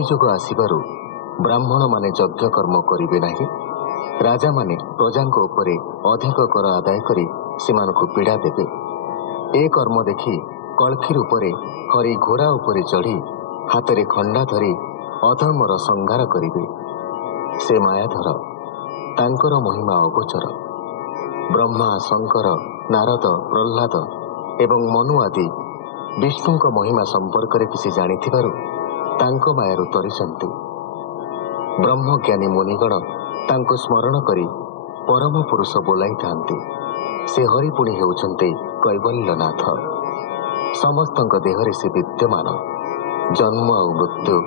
कलिजुग आसिबारु ब्राह्मण माने यज्ञ कर्म करिबे नाही। राजा माने प्रजांको उपरे अधिक कर आदाय करी सेमानकु पीड़ा देबे। ए कर्म देखि कल्खी रूपरे हरि घोड़ा उपरे चढ़ी हातरे खंडा धरी अधर्मर संहार करिबे। से मायाधर, तांकर महिमा अगोचर। ब्रह्मा, शंकर, नारद, प्रह्लाद एवं मनु आदि विष्णुଙ୍କ महिमा संपर्क रे किसी जानिथिबारु तांको मायारु तरिसंती। ब्रह्मज्ञानी मुनिगण तांको स्मरण करी परम पुरुष बोलाई थांती। से हरिपुणी हेउछन्ते कैवल्यनाथ। समस्तଙ୍କ देहरे से विद्यमान। जन्म और मृत्यु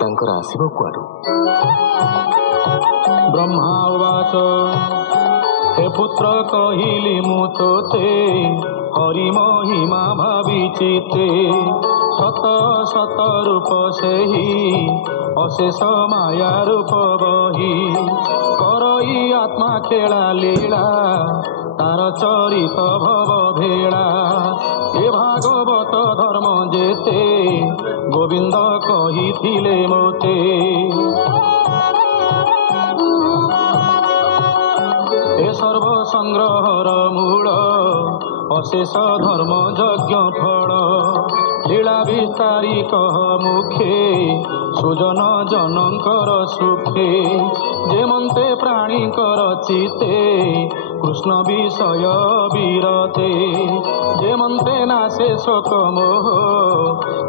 तांकर आसिब कुआडु। ब्रह्मा उवाच हे पुत्र कहिली मु तोते हरि महिमा भाविचिते। शत शत रूप सेहि अशेष माया रूप बही करई आत्मा खेला लीला तार चरित भव भेला। ए भागवत धर्म जेते गोविंद कहिथिले मोते। ए सर्व संग्रहर मूल अशेष धर्म यज्ञ फल। लीला विस्तारी कह मुखे सुजन जनकर सुखे। जेमंते प्राणीकर चिते कृष्ण विषय विरते। जेमंते नाशे शोक मोह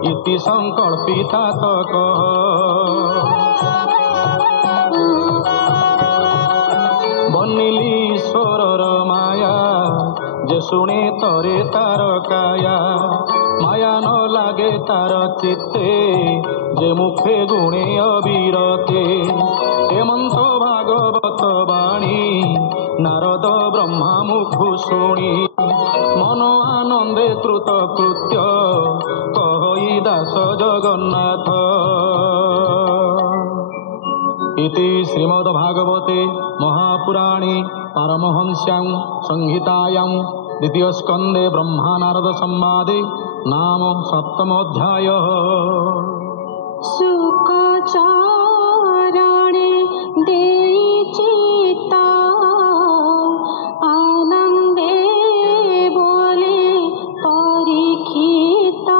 इति संकल्पिता कह। बनिली ईश्वरर माया जे शुणे तरे तार काया। माया न लागे तार चित्ते जे मुखे गुणे अविरते। हेमंत भागवत बाणी नारद ब्रह्मा मुखु शुणी। मन आनंदे कृत कृत्य कहई दास जगन्नाथ। इति श्रीमद्भागवते महापुराणे पारमहंस्यां संहितायां द्वितीय स्कंदे ब्रह्मा नारद संवादे नाम सप्तमोऽध्यायः। सुखचारणे देई चित्ता आनंदे बोले परीक्षिता।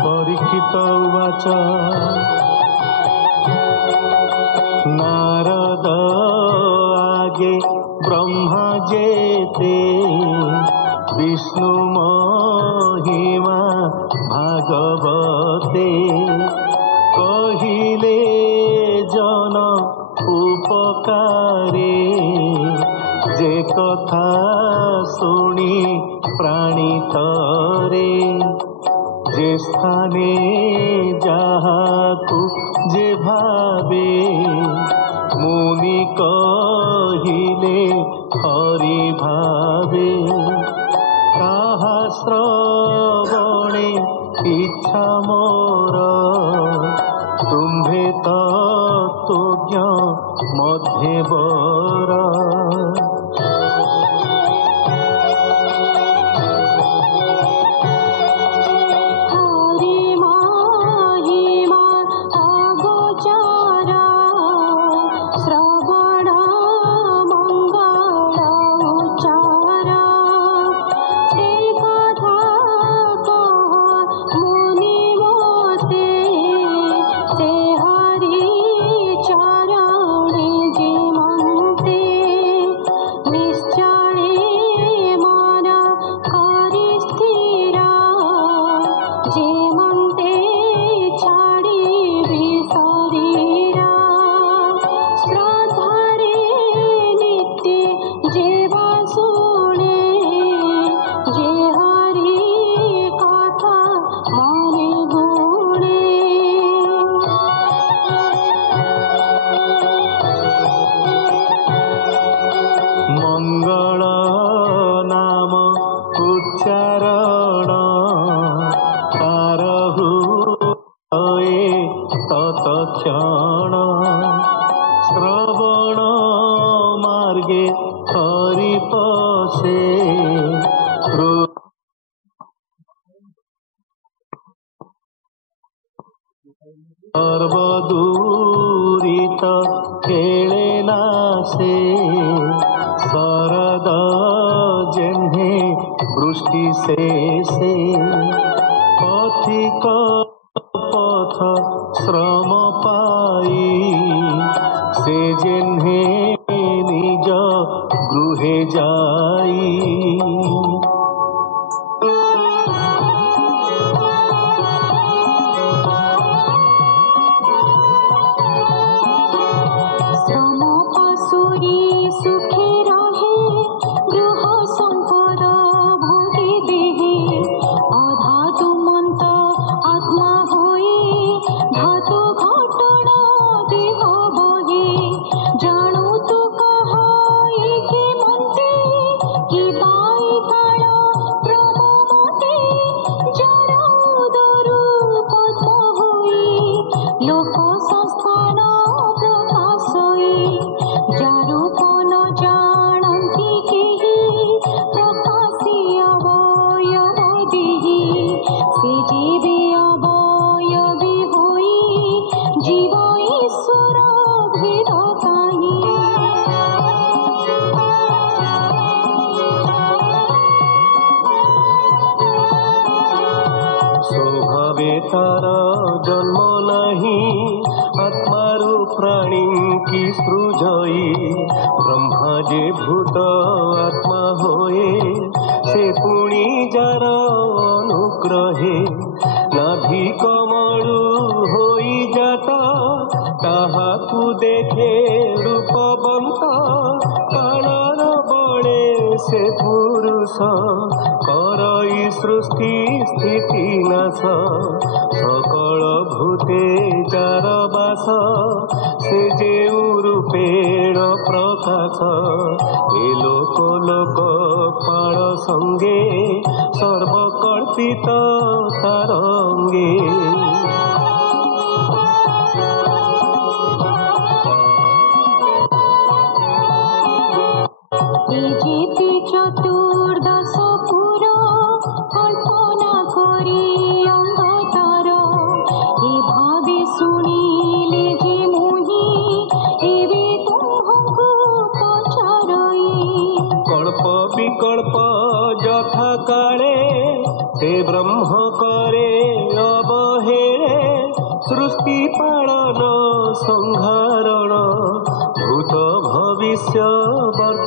परीक्षित उवाच नारद आगे ब्रह्मा जेते विष्णु महिमा भागवते। कहिले जन उपकारे जे कथा शुणी प्राणितरे। जे स्थाने जाहाकु जे भावे मुनि कहिले हरि भावे। ताहा श्रवणे इच्छा मोर तुम्भे तत्त्वज्ञ मध्ये वर। সর্বদূরিত খেলে না সে শরদ যেহ্নে বৃষ্টি শেষে পথিক পথ শ্রম পাই সে যেহ্নে নিজ গৃহে যাই সুখে রহে গৃহ সম্পদ ভোগে দেহে অধাতু মন্ত আত্মা হয়ে ধাতু ঘটনা দেহ বহে জাণু তু কাহা একে মন্তে কি বাই কাল প্রমমতে যার উদরু পদ্ম হয়ে লোক সংস্থান প্রকাশ হয়ে যারু কোন জানন্তি কেহি প্রকাশে অবয়ব দেহি সে জীবে অবয়বী হই জীব ঈশ্বর ভেদ কাহি স্বভাবে তার জন্ম নাহি আত্মারু প্রাণী কি সৃজই ব্রহ্মা যে ভূত আত্মা হয়ে সে পুଣି যার অনুগ্রহে নাভি কমলু হই যাত তাহাকু দেখে রূপবন্ত কালর বলে সে পুরুষ করই সৃষ্টি স্থিতি নাশ সকল ভূতে যার বাস সে যেউ রূপেণ প্রকাশ এ লোক লোক পাল সঙ্গে সর্বকল্পিত তারঙ্গে যেতে চতুর্দশ পুর কল্পনা করে অন্ধকার এভাবে শুনিলে যে মোহি এবে তুমহঙ্কু পচারই কল্প বিকল্প যথা কালে সে ব্রহ্ম করে অবহেলে সৃষ্টি পালন সংহারণ ভূত ভবিষ্য বর্তমান